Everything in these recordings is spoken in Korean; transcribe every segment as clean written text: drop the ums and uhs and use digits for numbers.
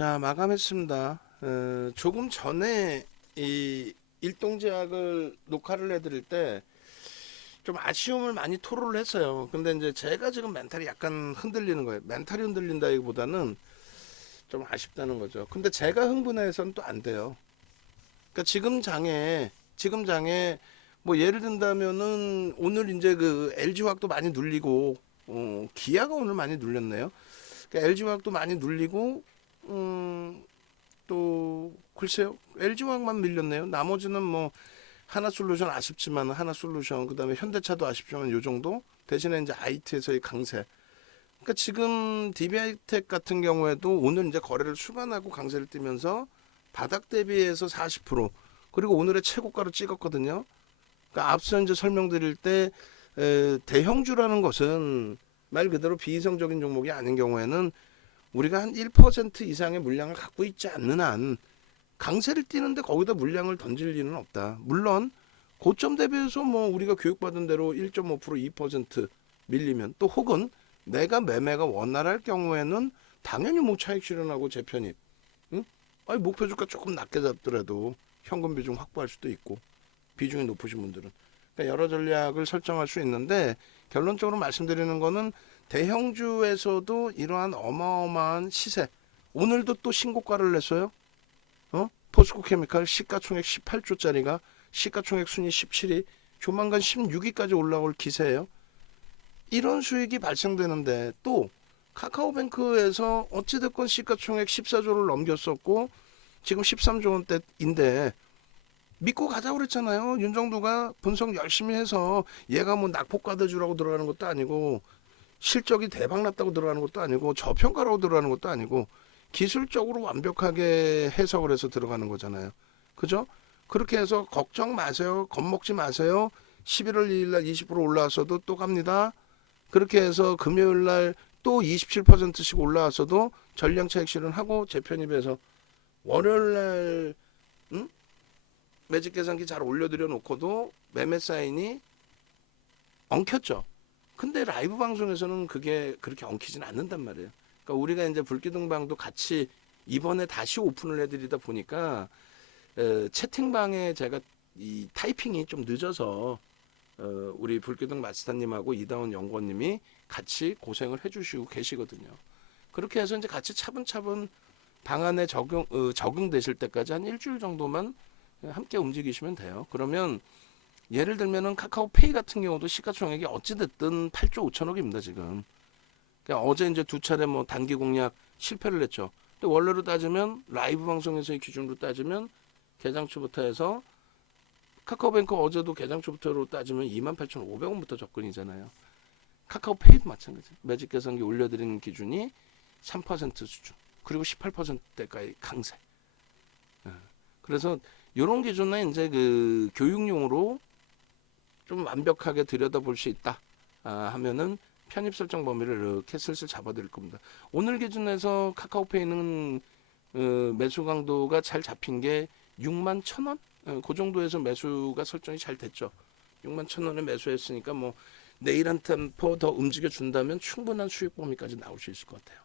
자, 마감했습니다. 조금 전에 이 일동제약을 녹화를 해드릴 때 좀 아쉬움을 많이 토로를 했어요. 근데 이제 제가 지금 멘탈이 약간 흔들리는 거예요. 멘탈이 흔들린다기보다는 좀 아쉽다는 거죠. 근데 제가 흥분해서는 또 안 돼요. 그러니까 지금 장에 뭐 예를 든다면은 오늘 이제 그 LG화학도 많이 눌리고 기아가 오늘 많이 눌렸네요. 그러니까 LG화학도 많이 눌리고 또 글쎄요, LG화학만 밀렸네요. 나머지는 뭐 하나솔루션 아쉽지만 하나솔루션, 그다음에 현대차도 아쉽지만 요 정도. 대신에 이제 IT에서의 강세. 그러니까 지금 DB하이텍 같은 경우에도 오늘 이제 거래를 수반하고 강세를 띄면서 바닥 대비해서 40%, 그리고 오늘의 최고가로 찍었거든요. 그러니까 앞서 이제 설명드릴 때 대형주라는 것은 말 그대로 비이성적인 종목이 아닌 경우에는 우리가 한 1% 이상의 물량을 갖고 있지 않는 한 강세를 띠는데 거기다 물량을 던질 리는 없다. 물론 고점 대비해서 뭐 우리가 교육받은 대로 1.5% 2% 밀리면, 또 혹은 내가 매매가 원활할 경우에는 당연히 뭐 차익 실현하고 재편입, 응? 아니 목표 주가 조금 낮게 잡더라도 현금 비중 확보할 수도 있고, 비중이 높으신 분들은 그러니까 여러 전략을 설정할 수 있는데, 결론적으로 말씀드리는 거는 대형주에서도 이러한 어마어마한 시세, 오늘도 또 신고가를 냈어요. 포스코케미칼 시가총액 18조짜리가 시가총액 순위 17위, 조만간 16위까지 올라올 기세예요. 이런 수익이 발생되는데, 또 카카오뱅크에서 어찌됐건 시가총액 14조를 넘겼었고 지금 13조 원대인데 믿고 가자고 그랬잖아요. 윤정두가 분석 열심히 해서 얘가 뭐 낙폭과대주라고 들어가는 것도 아니고, 실적이 대박났다고 들어가는 것도 아니고, 저평가라고 들어가는 것도 아니고, 기술적으로 완벽하게 해석을 해서 들어가는 거잖아요. 그죠? 그렇게 해서 걱정 마세요. 겁먹지 마세요. 11월 2일 날 20% 올라왔어도 또 갑니다. 그렇게 해서 금요일 날 또 27%씩 올라왔어도 전량 차익 실현하고 재편입해서 월요일 날 매직 계산기 잘 올려드려 놓고도 매매 사인이 엉켰죠. 근데 라이브 방송에서는 그게 그렇게 엉키진 않는단 말이에요. 그러니까 우리가 이제 불기둥방도 같이 이번에 다시 오픈을 해드리다 보니까 채팅방에 제가 이 타이핑이 좀 늦어서 우리 불기둥 마스터님하고 이다운 연구원님이 같이 고생을 해주시고 계시거든요. 그렇게 해서 이제 같이 차분차분 방안에 적응되실 때까지 한 일주일 정도만 함께 움직이시면 돼요. 그러면 예를 들면은 카카오페이 같은 경우도 시가총액이 어찌됐든 8조 5천억입니다 지금. 그러니까 어제 이제 두 차례 뭐 단기 공략 실패를 했죠. 근데 원래로 따지면, 라이브 방송에서의 기준으로 따지면 개장초부터 해서 카카오뱅크 어제도 개장초부터로 따지면 28,500원부터 접근이잖아요. 카카오페이도 마찬가지. 매직 계산기 올려드리는 기준이 3% 수준, 그리고 18%대까지 강세. 그래서 이런 기준은 이제 그 교육용으로 좀 완벽하게 들여다볼 수 있다 하면은 편입 설정 범위를 이렇게 슬슬 잡아드릴 겁니다. 오늘 기준에서 카카오페이는 매수 강도가 잘 잡힌 게 6만 1,000원? 그 정도에서 매수가 설정이 잘 됐죠. 6만 1,000원에 매수했으니까 뭐 내일 한 템포 더 움직여 준다면 충분한 수익 범위까지 나올 수 있을 것 같아요.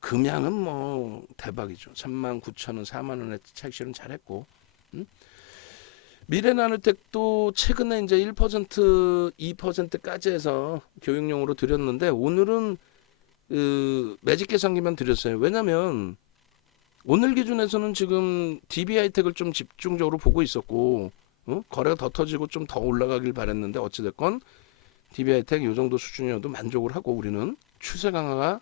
금양은 뭐 대박이죠. 39,000원, 4만 원에 차익 실현 잘했고, 미래나노텍도 최근에 이제 1%, 2%까지 해서 교육용으로 드렸는데, 오늘은 매직 계산기만 드렸어요. 왜냐면 오늘 기준에서는 지금 DB하이텍을 좀 집중적으로 보고 있었고, 거래가 더 터지고 좀 더 올라가길 바랬는데, 어찌됐건 DB하이텍 이 정도 수준이어도 만족을 하고, 우리는 추세 강화가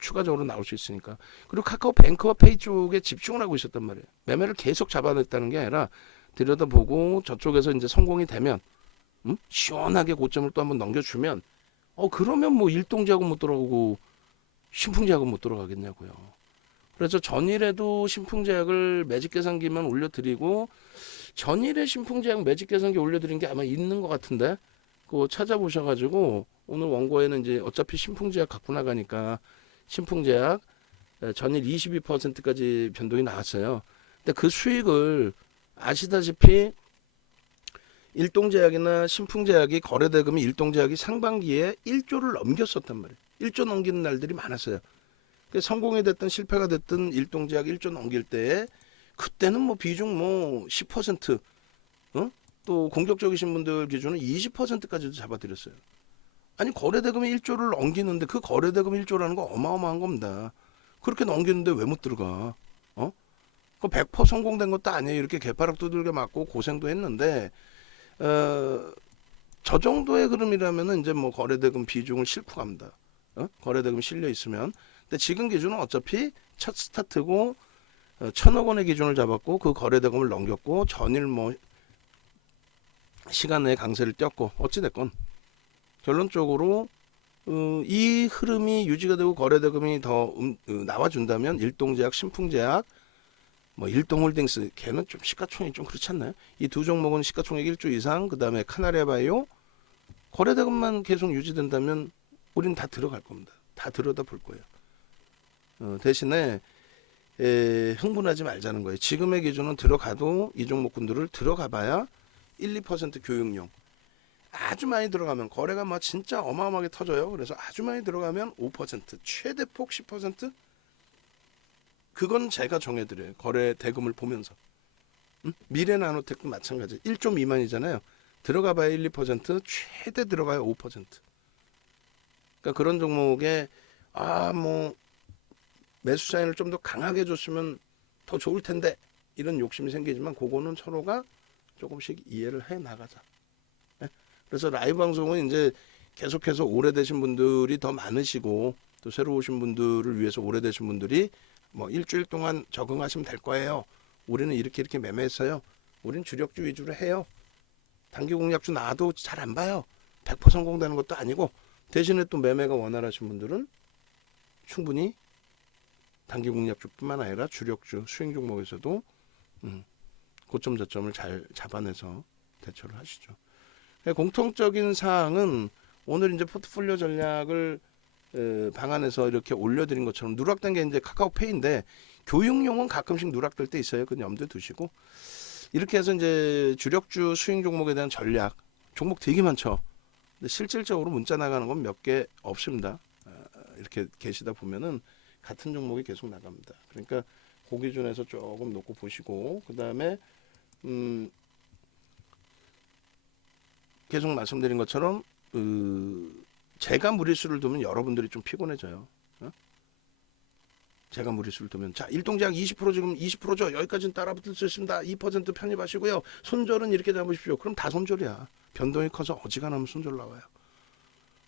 추가적으로 나올 수 있으니까. 그리고 카카오뱅크와 페이 쪽에 집중을 하고 있었단 말이에요. 매매를 계속 잡아냈다는 게 아니라 들여다보고 저쪽에서 이제 성공이 되면, 시원하게 고점을 또 한번 넘겨주면, 그러면 뭐 일동제약은 못 들어가고 신풍제약은 못 들어가겠냐고요. 그래서 전일에도 신풍제약을 매직 계산기만 올려드리고, 전일에 신풍제약 매직 계산기 올려드린 게 아마 있는 것 같은데, 그거 찾아보셔가지고 오늘 원고에는 이제 어차피 신풍제약 갖고 나가니까 신풍제약 전일 22%까지 변동이 나왔어요. 근데 그 수익을 아시다시피 일동제약이나 신풍제약이 거래대금이 일동제약이 상반기에 1조를 넘겼었단 말이에요. 1조 넘기는 날들이 많았어요. 성공이 됐든 실패가 됐든 일동제약 1조 넘길 때 그때는 뭐 비중 뭐 10%, 또 공격적이신 분들 기준은 20%까지도 잡아드렸어요. 아니 거래대금이 1조를 넘기는데 그 거래대금 1조라는 거 어마어마한 겁니다. 그렇게 넘기는데 왜 못 들어가? 그 100% 성공된 것도 아니에요. 이렇게 개파락 두들겨 맞고 고생도 했는데 저 정도의 흐름이라면은 이제 뭐 거래대금 비중을 싣고 갑니다. 거래대금 실려 있으면. 근데 지금 기준은 어차피 첫 스타트고 1,000억 원의 기준을 잡았고 그 거래대금을 넘겼고 전일 뭐 시간 내에 강세를 띄었고 어찌됐건 결론적으로 이 흐름이 유지가 되고 거래대금이 더 나와준다면 일동제약, 신풍제약, 뭐 일동홀딩스 걔는 좀 시가총액이 좀 그렇지 않나요? 이 두 종목은 시가총액 1조 이상, 그 다음에 카나리아바이오 거래대금만 계속 유지된다면 우린 다 들어갈 겁니다. 다 들여다 볼 거예요. 대신에 흥분하지 말자는 거예요. 지금의 기준은 들어가도 이 종목군들을 들어가봐야 1, 2% 교육용. 아주 많이 들어가면 거래가 막 진짜 어마어마하게 터져요. 그래서 아주 많이 들어가면 5%, 최대폭 10%? 그건 제가 정해드려요. 거래 대금을 보면서. 미래나노텍도 마찬가지. 1조 미만이잖아요. 들어가봐야 1, 2%, 최대 들어가야 5%. 그러니까 그런 종목에 뭐 매수 사인을 좀 더 강하게 줬으면 더 좋을 텐데 이런 욕심이 생기지만 그거는 서로가 조금씩 이해를 해 나가자. 그래서 라이브 방송은 이제 계속해서 오래되신 분들이 더 많으시고 또 새로 오신 분들을 위해서 오래되신 분들이 뭐 일주일 동안 적응하시면 될 거예요. 우리는 이렇게 매매했어요. 우리는 주력주 위주로 해요. 단기 공략주 나와도 잘 안 봐요. 100% 성공되는 것도 아니고 대신에 또 매매가 원활하신 분들은 충분히 단기 공략주뿐만 아니라 주력주 수익 종목에서도 고점 저점을 잘 잡아내서 대처를 하시죠. 공통적인 사항은 오늘 이제 포트폴리오 전략을 방안에서 이렇게 올려드린 것처럼 누락된 게 이제 카카오페이인데 교육용은 가끔씩 누락될 때 있어요. 그건 염두에 두시고 이렇게 해서 이제 주력주 수익 종목에 대한 전략 종목 되게 많죠. 근데 실질적으로 문자 나가는 건 몇 개 없습니다. 이렇게 계시다 보면은 같은 종목이 계속 나갑니다. 그러니까 그 기준에서 조금 놓고 보시고 그 다음에 계속 말씀드린 것처럼 제가 무리수를 두면 여러분들이 좀 피곤해져요. 제가 무리수를 두면 자 일동제약 20% 지금 20%죠. 여기까지는 따라붙을 수 있습니다. 2% 편입하시고요. 손절은 이렇게 잡으십시오. 그럼 다 손절이야. 변동이 커서 어지간하면 손절 나와요.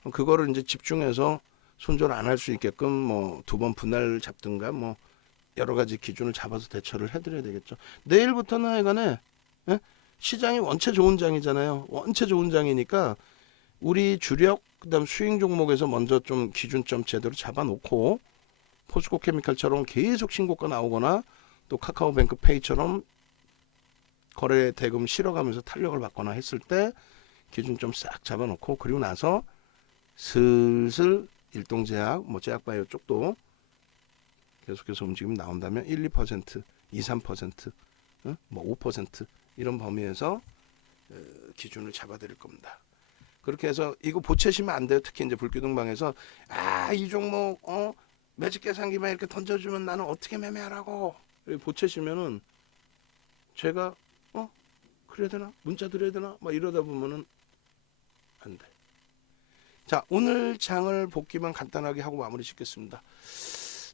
그럼 그거를 이제 집중해서 손절 안 할 수 있게끔 뭐 2번 분할 잡든가 뭐 여러 가지 기준을 잡아서 대처를 해드려야 되겠죠. 내일부터는 하여간에 시장이 원체 좋은 장이잖아요. 원체 좋은 장이니까 우리 주력 그다음 수익 종목에서 먼저 좀 기준점 제대로 잡아놓고 포스코 케미칼처럼 계속 신고가 나오거나 또 카카오뱅크 페이처럼 거래 대금 실어가면서 탄력을 받거나 했을 때 기준점 싹 잡아놓고 그리고 나서 슬슬 일동제약, 뭐 제약바이오 쪽도 계속해서 움직임이 나온다면 1, 2%, 2, 3%, 뭐 5% 이런 범위에서 기준을 잡아드릴 겁니다. 그렇게 해서 이거 보채시면 안 돼요. 특히 이제 불기둥방에서 이 종목 매직 계산기만 이렇게 던져주면 나는 어떻게 매매하라고 보채시면은 제가 그래야 되나 문자 드려야 되나 막 이러다 보면은 안 돼. 자 오늘 장을 복기만 간단하게 하고 마무리 짓겠습니다.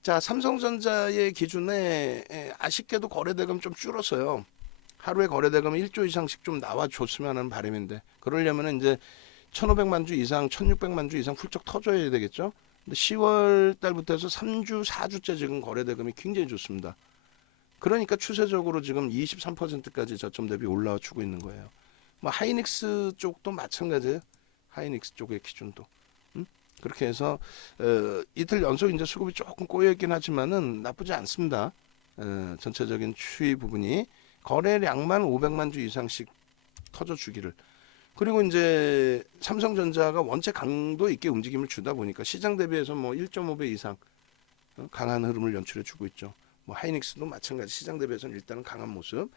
자 삼성전자의 기준에 아쉽게도 거래대금 좀 줄었어요. 하루에 거래대금 1조 이상씩 좀 나와줬으면 하는 바람인데 그러려면 이제 1,500만 주 이상 1,600만 주 이상 훌쩍 터져야 되겠죠. 근데 10월 달부터 해서 3주 4주째 지금 거래대금이 굉장히 좋습니다. 그러니까 추세적으로 지금 23%까지 저점 대비 올라와 주고 있는 거예요. 뭐 하이닉스 쪽도 마찬가지예요. 하이닉스 쪽의 기준도. 그렇게 해서 이틀 연속 이제 수급이 조금 꼬여있긴 하지만은 나쁘지 않습니다. 전체적인 추이 부분이 거래량만 500만 주 이상씩 터져주기를. 그리고 이제 삼성전자가 원체 강도 있게 움직임을 주다 보니까 시장 대비해서 뭐 1.5배 이상 강한 흐름을 연출해주고 있죠. 뭐 하이닉스도 마찬가지 시장 대비해서는 일단은 강한 모습.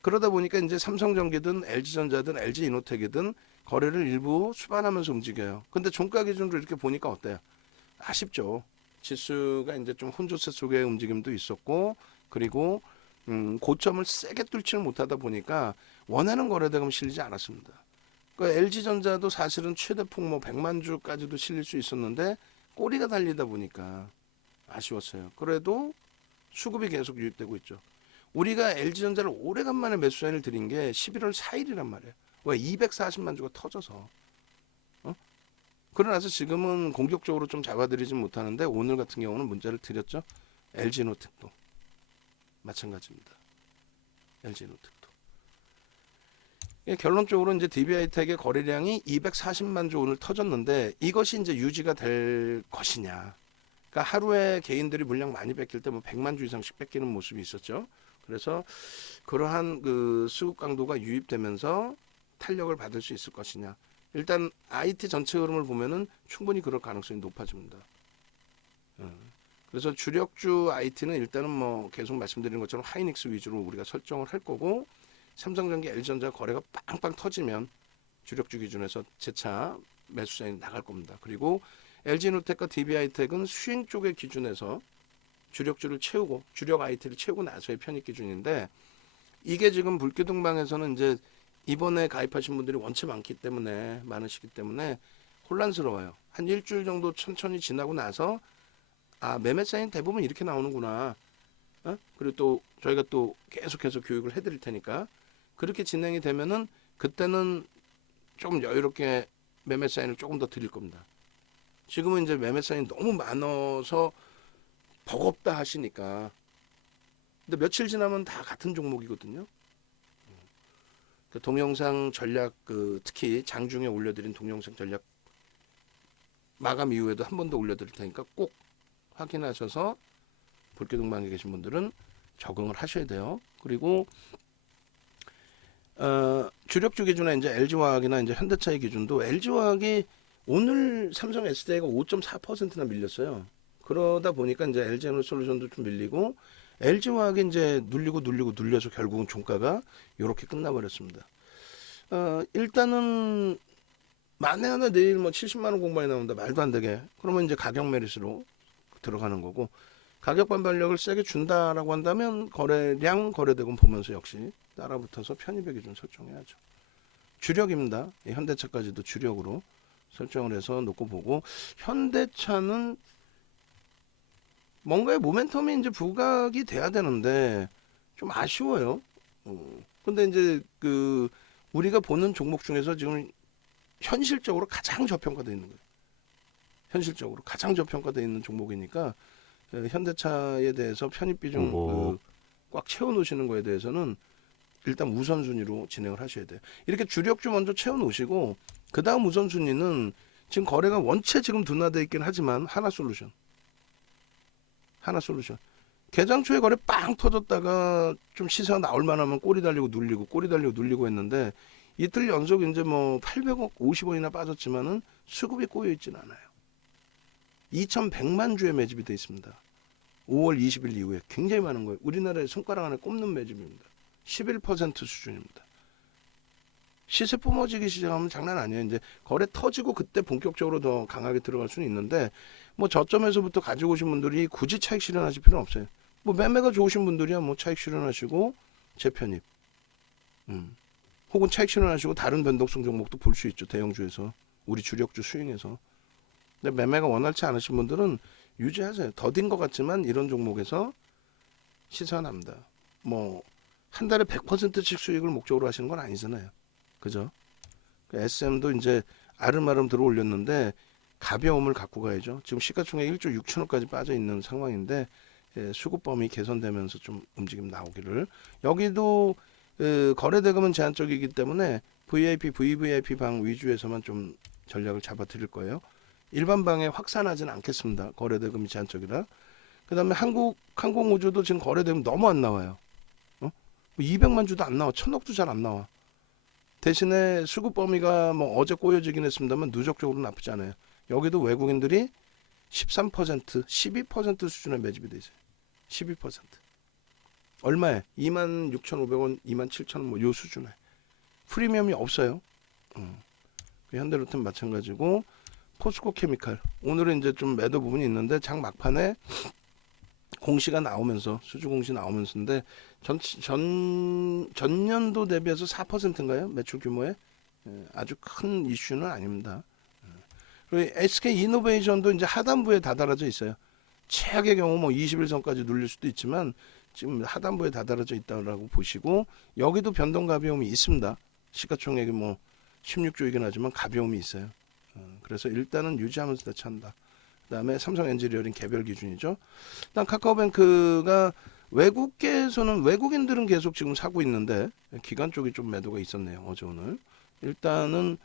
그러다 보니까 이제 삼성전기든 LG전자든 LG이노텍이든 거래를 일부 수반하면서 움직여요. 근데 종가 기준으로 이렇게 보니까 어때요? 아쉽죠. 지수가 이제 좀 혼조세 속의 움직임도 있었고, 그리고 고점을 세게 뚫지를 못하다 보니까 원하는 거래대금 실리지 않았습니다. 그 LG전자도 사실은 최대폭 뭐 100만 주까지도 실릴 수 있었는데 꼬리가 달리다 보니까 아쉬웠어요. 그래도 수급이 계속 유입되고 있죠. 우리가 LG전자를 오래간만에 매수 사인을 드린 게 11월 4일이란 말이에요. 왜 240만 주가 터져서. 어? 그러나서 지금은 공격적으로 좀 잡아드리진 못하는데 오늘 같은 경우는 문자를 드렸죠. LG노텍도 마찬가지입니다. LG노텍도. 결론적으로 이제 DB하이텍의 거래량이 240만 주 오늘 터졌는데 이것이 이제 유지가 될 것이냐. 그러니까 하루에 개인들이 물량 많이 뺏길 때 뭐 100만 주 이상씩 뺏기는 모습이 있었죠. 그래서 그러한 그 수급 강도가 유입되면서 탄력을 받을 수 있을 것이냐. 일단 IT 전체 흐름을 보면은 충분히 그럴 가능성이 높아집니다. 그래서 주력주 IT는 일단은 뭐 계속 말씀드린 것처럼 하이닉스 위주로 우리가 설정을 할 거고, 삼성전기, LG전자 거래가 빵빵 터지면 주력주 기준에서 재차 매수 사인이 나갈 겁니다. 그리고 LG노텍과 DB하이텍은 수행 쪽의 기준에서 주력주를 채우고 주력 IT를 채우고 나서의 편입 기준인데, 이게 지금 불기둥방에서는 이제 이번에 가입하신 분들이 원체 많으시기 때문에 혼란스러워요. 한 일주일 정도 천천히 지나고 나서 매매 사인 대부분 이렇게 나오는구나. 그리고 또 저희가 또 계속해서 교육을 해드릴 테니까 그렇게 진행이 되면은 그때는 좀 여유롭게 매매 사인을 조금 더 드릴 겁니다. 지금은 이제 매매 사인이 너무 많아서 버겁다 하시니까. 근데 며칠 지나면 다 같은 종목이거든요. 그 동영상 전략 특히 장중에 올려드린 동영상 전략 마감 이후에도 한 번 더 올려드릴 테니까 꼭 확인하셔서 볼기둥방에 계신 분들은 적응을 하셔야 돼요. 그리고 주력주 기준에 이제 LG화학이나 이제 현대차의 기준도 누기 오늘 삼성 SDI가 5.4%나 밀렸어요. 그러다 보니까 이제 LG에너지솔루션도 좀 밀리고 LG화학이 이제 눌려서 결국은 종가가 이렇게 끝나버렸습니다. 일단은 만에 하나 내일 뭐 70만 원 공방이 나온다, 말도 안 되게. 그러면 이제 가격 메리스로 들어가는 거고, 가격 반발력을 세게 준다라고 한다면 거래량, 거래대금 보면서 역시 따라붙어서 편입의 기준 설정해야죠. 주력입니다. 현대차까지도 주력으로 설정을 해서 놓고 보고, 현대차는 뭔가의 모멘텀이 이제 부각이 돼야 되는데 좀 아쉬워요. 근데 이제 우리가 보는 종목 중에서 지금 현실적으로 가장 저평가되어 있는 거예요. 현실적으로 가장 저평가되어 있는 종목이니까 현대차에 대해서 편입 비중 꽉 채워 놓으시는 거에 대해서는 일단 우선순위로 진행을 하셔야 돼요. 이렇게 주력주 먼저 채워 놓으시고 그 다음 우선순위는 지금 거래가 원체 지금 둔화되어 있긴 하지만 하나솔루션 개장 초에 거래 빵 터졌다가 좀 시세가 나올 만하면 꼬리 달리고 눌리고 했는데 이틀 연속 이제 뭐 800억 50원이나 빠졌지만은 수급이 꼬여 있지는 않아요. 2,100만 주의 매집이 되어 있습니다. 5월 20일 이후에 굉장히 많은 거예요. 우리나라의 손가락 안에 꼽는 매집입니다. 11% 수준입니다. 시세 뿜어지기 시작하면 장난 아니에요. 이제 거래 터지고 그때 본격적으로 더 강하게 들어갈 수는 있는데 뭐 저점에서부터 가지고 오신 분들이 굳이 차익 실현하실 필요는 없어요. 뭐 매매가 좋으신 분들이야 뭐 차익 실현하시고 재편입. 혹은 차익 실현하시고 다른 변동성 종목도 볼 수 있죠. 대형주에서 우리 주력주 수익에서. 근데 매매가 원활치 않으신 분들은 유지하세요. 더딘 것 같지만 이런 종목에서 시세가 납니다. 뭐 한 달에 100%씩 수익을 목적으로 하시는 건 아니잖아요. 그죠? SM도 이제 아름아름 들어 올렸는데 가벼움을 갖고 가야죠. 지금 시가총액 1조 6천억까지 빠져 있는 상황인데 수급 범위 개선되면서 좀 움직임 나오기를. 여기도 거래대금은 제한적이기 때문에 VIP, VVIP 방 위주에서만 좀 전략을 잡아 드릴 거예요. 일반 방에 확산하지는 않겠습니다. 거래대금이 제한적이라. 그 다음에 항공우주도 지금 거래대금 너무 안 나와요. 200만 주도 안 나와. 1,000억도 잘 안 나와. 대신에 수급 범위가 뭐 어제 꼬여지긴 했습니다만 누적적으로 나쁘지 않아요. 여기도 외국인들이 13%, 12% 수준의 매집이 돼 있어요. 12%. 얼마에? 26,500원, 27,000원 뭐 요 수준에. 프리미엄이 없어요. 현대로템 마찬가지고 포스코 케미칼 오늘은 이제 좀 매도 부분이 있는데 장 막판에 공시가 나오면서 수주 공시 나오면서인데 전년도 대비해서 4%인가요? 매출 규모에 아주 큰 이슈는 아닙니다. 그리고 SK 이노베이션도 이제 하단부에 다다라져 있어요. 최악의 경우 뭐 21선까지 눌릴 수도 있지만 지금 하단부에 다다라져 있다고 보시고 여기도 변동 가벼움이 있습니다. 시가총액이 뭐 16조이긴 하지만 가벼움이 있어요. 그래서 일단은 유지하면서 대처한다. 그다음에 삼성 엔지니어링 개별 기준이죠. 일단 카카오뱅크가 외국계에서는 외국인들은 계속 지금 사고 있는데 기관 쪽이 좀 매도가 있었네요. 어제 오늘. 일단은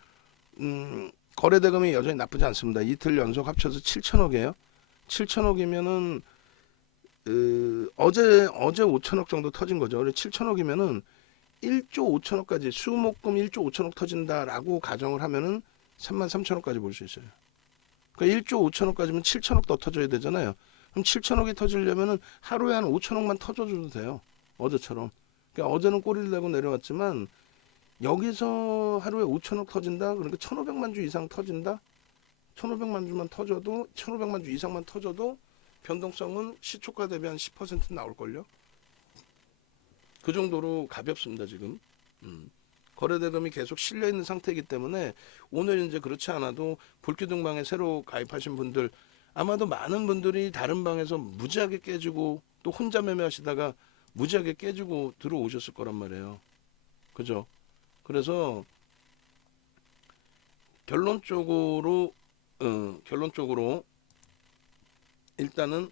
거래 대금이 여전히 나쁘지 않습니다. 이틀 연속 합쳐서 7천억이에요. 7천억이면은 어제 5천억 정도 터진 거죠. 그래서 7천억이면은 1조 5천억까지 수목금 1조 5천억 터진다라고 가정을 하면은 3만 3천억까지 볼 수 있어요. 그러니까 1조 5천억까지면 7천억 더 터져야 되잖아요. 그럼 7천억이 터지려면은 하루에 한 5천억만 터져줘도 돼요. 어제처럼. 그러니까 어제는 꼬리를 내고 내려왔지만 여기서 하루에 5천억 터진다. 그러니까 1,500만 주 이상 터진다. 1,500만 주만 터져도 1,500만 주 이상만 터져도 변동성은 시초가 대비 한 10% 나올걸요. 그 정도로 가볍습니다 지금. 거래 대금이 계속 실려 있는 상태이기 때문에 오늘 이제 그렇지 않아도 불기둥방에 새로 가입하신 분들 아마도 많은 분들이 다른 방에서 무지하게 깨지고 또 혼자 매매하시다가 무지하게 깨지고 들어오셨을 거란 말이에요. 그죠? 그래서 결론적으로 일단은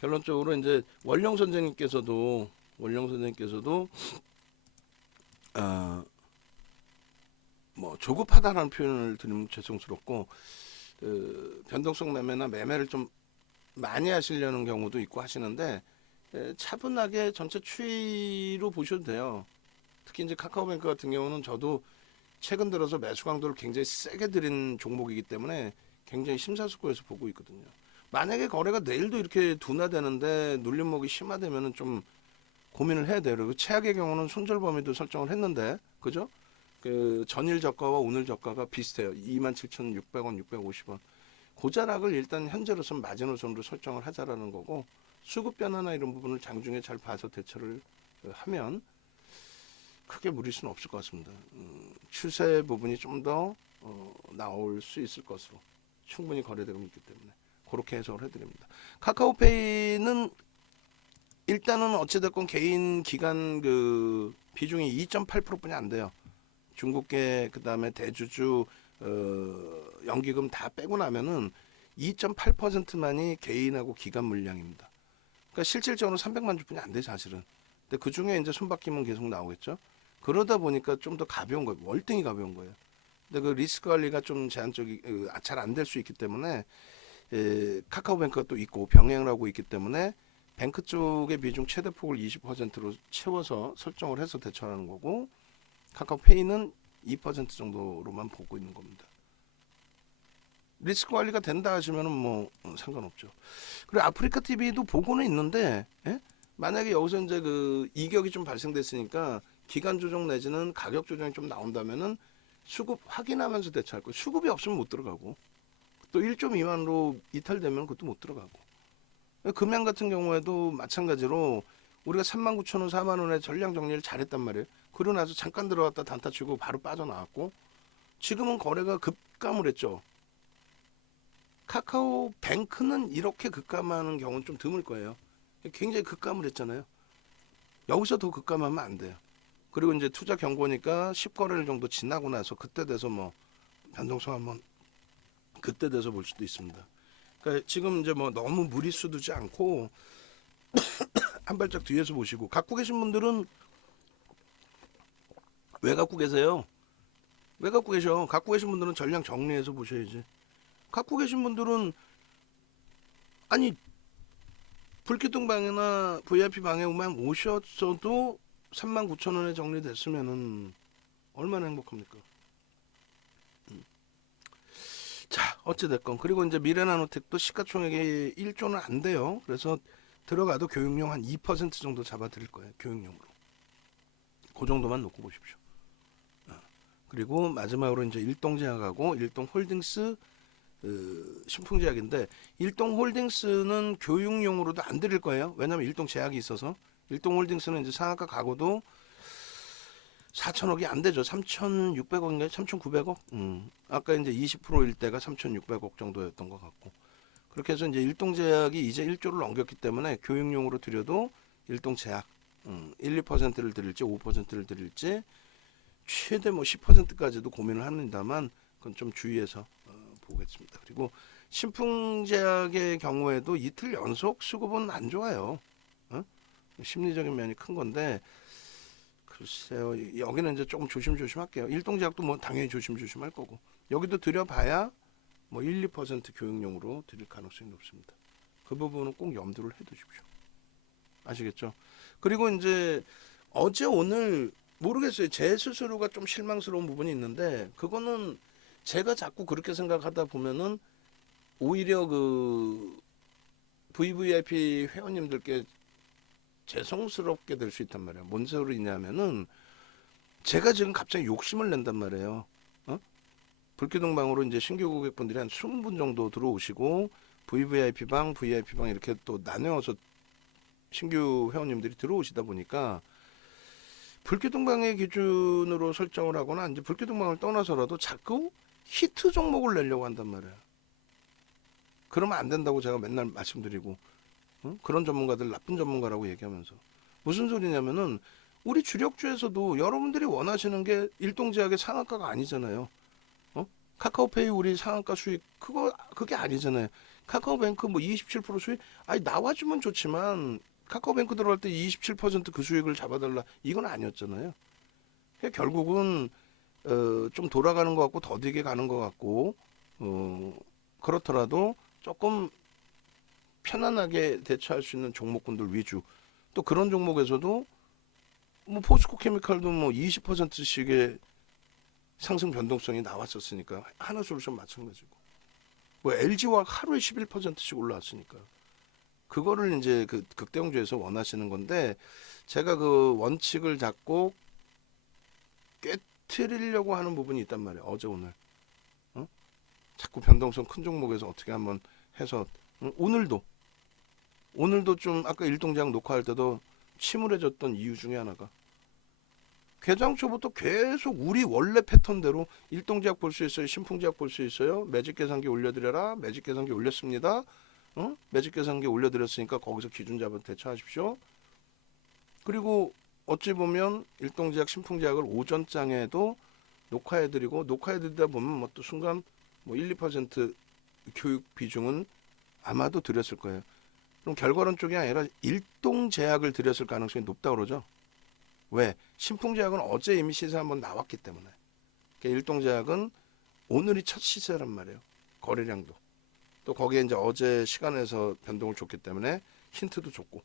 결론적으로 이제 원령 선생님께서도 뭐 조급하다라는 표현을 드리면 죄송스럽고 변동성 매매나 매매를 좀 많이 하시려는 경우도 있고 하시는데 차분하게 전체 추이로 보셔도 돼요. 특히 이제 카카오뱅크 같은 경우는 저도 최근 들어서 매수 강도를 굉장히 세게 들인 종목이기 때문에 굉장히 심사숙고해서 보고 있거든요. 만약에 거래가 내일도 이렇게 둔화되는데 눌림목이 심화되면은 좀 고민을 해야 돼요. 그리고 최악의 경우는 손절 범위도 설정을 했는데, 그죠? 그 전일 저가와 오늘 저가가 비슷해요. 27,600원, 650원. 고자락을 일단 현재로서는 마지노선으로 설정을 하자라는 거고 수급 변화나 이런 부분을 장중에 잘 봐서 대처를 하면 크게 무리수는 없을 것 같습니다. 추세 부분이 좀 더 나올 수 있을 것으로 충분히 거래되고 있기 때문에 그렇게 해석을 해드립니다. 카카오페이는 일단은 어찌됐건 개인 기관 그 비중이 2.8%뿐이 안 돼요. 중국계 그다음에 대주주 연기금 다 빼고 나면은 2.8%만이 개인하고 기관 물량입니다. 그러니까 실질적으로 300만 주뿐이 안 돼 사실은. 근데 그 중에 이제 손바뀜은 계속 나오겠죠. 그러다 보니까 좀 더 가벼운 거예요. 월등히 가벼운 거예요. 근데 그 리스크 관리가 좀 제한적이 잘 안 될 수 있기 때문에 카카오뱅크가 또 있고 병행을 하고 있기 때문에 뱅크 쪽의 비중 최대폭을 20%로 채워서 설정을 해서 대처하는 거고 카카오페이는 2% 정도로만 보고 있는 겁니다. 리스크 관리가 된다 하시면은 뭐 상관없죠. 그리고 아프리카 TV도 보고는 있는데 만약에 여기서 이제 그 이격이 좀 발생됐으니까 기간 조정 내지는 가격 조정이 좀 나온다면은 수급 확인하면서 대처할 거예요. 수급이 없으면 못 들어가고 또 1조 미만으로 이탈되면 그것도 못 들어가고 금양 같은 경우에도 마찬가지로 우리가 39,000원, 4만 원에 전량 정리를 잘했단 말이에요. 그러고 나서 잠깐 들어갔다 단타 치고 바로 빠져나왔고 지금은 거래가 급감을 했죠. 카카오뱅크는 이렇게 급감하는 경우는 좀 드물 거예요. 굉장히 급감을 했잖아요. 여기서 더 급감하면 안 돼요. 그리고 이제 투자 경고니까 10거래일 정도 지나고 나서 그때 돼서 뭐 변동성 한번 그때 돼서 볼 수도 있습니다. 그러니까 지금 이제 뭐 너무 무리수 두지 않고 한 발짝 뒤에서 보시고 갖고 계신 분들은 왜 갖고 계세요? 왜 갖고 계셔? 갖고 계신 분들은 전량 정리해서 보셔야지. 갖고 계신 분들은 아니 불기둥 방이나 VIP 방에 오셨어도 39,000원에 정리됐으면은 얼마나 행복합니까? 자 어찌됐건 그리고 이제 미래나노텍도 시가총액이 1조는 안 돼요. 그래서 들어가도 교육용 한 2% 정도 잡아드릴 거예요. 교육용으로. 그 그 정도만 놓고 보십시오. 그리고 마지막으로 이제 일동제약하고 일동홀딩스 신풍제약인데, 일동홀딩스는 교육용으로도 안 드릴 거예요. 왜냐하면 일동제약이 있어서. 일동홀딩스는 이제 상한가 가고도 4천억이 안 되죠. 3,600억인가요? 3,900억? 아까 이제 20%일 때가 3,600억 정도였던 것 같고. 그렇게 해서 이제 일동제약이 이제 1조를 넘겼기 때문에 교육용으로 드려도 일동제약 1, 2%를 드릴지 5%를 드릴지 최대 뭐 10%까지도 고민을 합니다만, 그건 좀 주의해서 보겠습니다. 그리고 신풍제약의 경우에도 이틀 연속 수급은 안 좋아요. 심리적인 면이 큰 건데, 글쎄요, 여기는 이제 조금 조심조심할게요. 일동제약도 뭐 당연히 조심조심할 거고, 여기도 드려봐야 뭐 1, 2% 교육용으로 드릴 가능성이 높습니다. 그 부분은 꼭 염두를 해두십시오. 아시겠죠? 그리고 이제 어제 오늘 모르겠어요. 제 스스로가 좀 실망스러운 부분이 있는데, 그거는 제가 자꾸 그렇게 생각하다 보면은 오히려 그 VVIP 회원님들께 죄송스럽게 될 수 있단 말이에요. 뭔 소리냐면은 제가 지금 갑자기 욕심을 낸단 말이에요. 불기둥방으로 이제 신규 고객분들이 한 20분 정도 들어오시고, VVIP방, VIP방 이렇게 또 나누어서 신규 회원님들이 들어오시다 보니까 불기둥방의 기준으로 설정을 하거나 이제 불기둥방을 떠나서라도 자꾸 히트 종목을 내려고 한단 말이에요. 그러면 안 된다고 제가 맨날 말씀드리고, 그런 전문가들 나쁜 전문가라고 얘기하면서, 무슨 소리냐면은 우리 주력주에서도 여러분들이 원하시는 게 일동제약의 상한가가 아니잖아요. 카카오페이 우리 상한가 수익 그게 아니잖아요. 카카오뱅크 뭐 27% 수익, 아니 나와주면 좋지만 카카오뱅크 들어갈 때 27% 수익을 잡아달라, 이건 아니었잖아요. 그러니까 결국은 좀 돌아가는 것 같고 더디게 가는 것 같고, 그렇더라도 조금 편안하게 대처할 수 있는 종목군들 위주. 또 그런 종목에서도 뭐 포스코 케미칼도 뭐 20%씩의 상승 변동성이 나왔었으니까, 하나솔루션 마찬가지고, 뭐 LG화학 하루에 11%씩 올라왔으니까, 그거를 이제 그 극대형주에서 원하시는 건데, 제가 그 원칙을 잡고 깨트리려고 하는 부분이 있단 말이에요. 어제 오늘 자꾸 변동성 큰 종목에서 어떻게 한번 해서, 오늘도 좀 아까 일동제약 녹화할 때도 침울해졌던 이유 중에 하나가, 개장 초부터 계속 우리 원래 패턴대로 일동제약 볼 수 있어요, 신풍제약 볼 수 있어요, 매직 계산기 올려드려라, 매직 계산기 올렸습니다, 매직 계산기 올려드렸으니까 거기서 기준 잡아 대처하십시오. 그리고 어찌 보면 일동제약, 신풍제약을 오전장에도 녹화해드리다 보면 뭐 또 순간 뭐 1, 2% 교육 비중은 아마도 드렸을 거예요. 그럼 결과론 쪽이 아니라 일동제약을 드렸을 가능성이 높다고 그러죠. 왜? 신풍제약은 어제 이미 시세 한번 나왔기 때문에. 그러니까 일동제약은 오늘이 첫 시세란 말이에요. 거래량도. 또 거기에 이제 어제 시간에서 변동을 줬기 때문에 힌트도 줬고.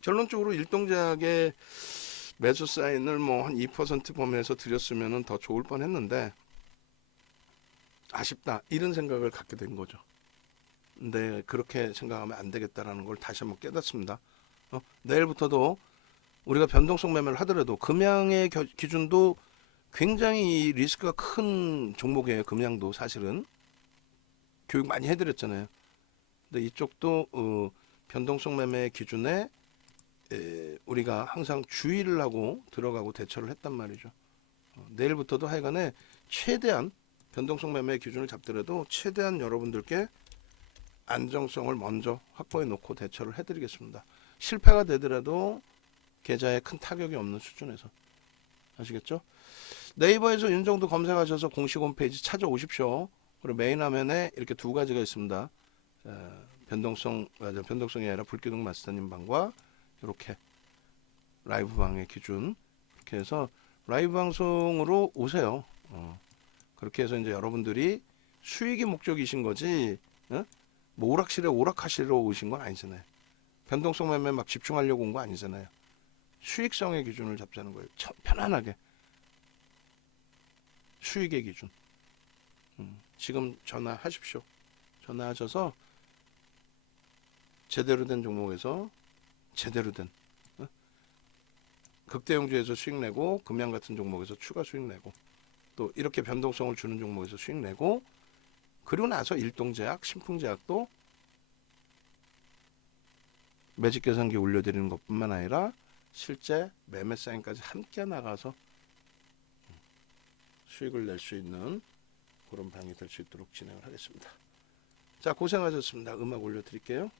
결론적으로 일동제약의 매수 사인을 뭐 한 2% 범위에서 드렸으면 더 좋을 뻔했는데, 아쉽다, 이런 생각을 갖게 된 거죠. 근데 그렇게 생각하면 안 되겠다라는 걸 다시 한번 깨닫습니다. 내일부터도 우리가 변동성 매매를 하더라도 금양의 기준도 굉장히 리스크가 큰 종목이에요. 금양도 사실은 교육 많이 해드렸잖아요. 근데 이쪽도 변동성 매매 기준에 우리가 항상 주의를 하고 들어가고 대처를 했단 말이죠. 내일부터도 하여간에 최대한 변동성 매매 기준을 잡더라도 최대한 여러분들께 안정성을 먼저 확보해 놓고 대처를 해드리겠습니다. 실패가 되더라도 계좌에 큰 타격이 없는 수준에서. 아시겠죠? 네이버에서 윤정도 검색하셔서 공식 홈페이지 찾아오십시오. 그리고 메인 화면에 이렇게 두 가지가 있습니다. 변동성이 아니라 불기둥 마스터님 방과 이렇게 라이브 방의 기준, 이렇게 해서 라이브 방송으로 오세요. 그렇게 해서 이제 여러분들이 수익이 목적이신 거지, 뭐 오락하시러 오신 건 아니잖아요. 변동성 매매 막 집중하려고 온 거 아니잖아요. 수익성의 기준을 잡자는 거예요. 편안하게 수익의 기준. 지금 전화하십시오. 전화하셔서 제대로 된 종목에서 제대로 된 극대용주에서 수익 내고 금양 같은 종목에서 추가 수익 내고 또 이렇게 변동성을 주는 종목에서 수익 내고 그리고 나서 일동제약, 신풍제약도 매직 계산기 올려드리는 것뿐만 아니라 실제 매매 사인까지 함께 나가서 수익을 낼 수 있는 그런 방이 될 수 있도록 진행을 하겠습니다. 자, 고생하셨습니다. 음악 올려드릴게요.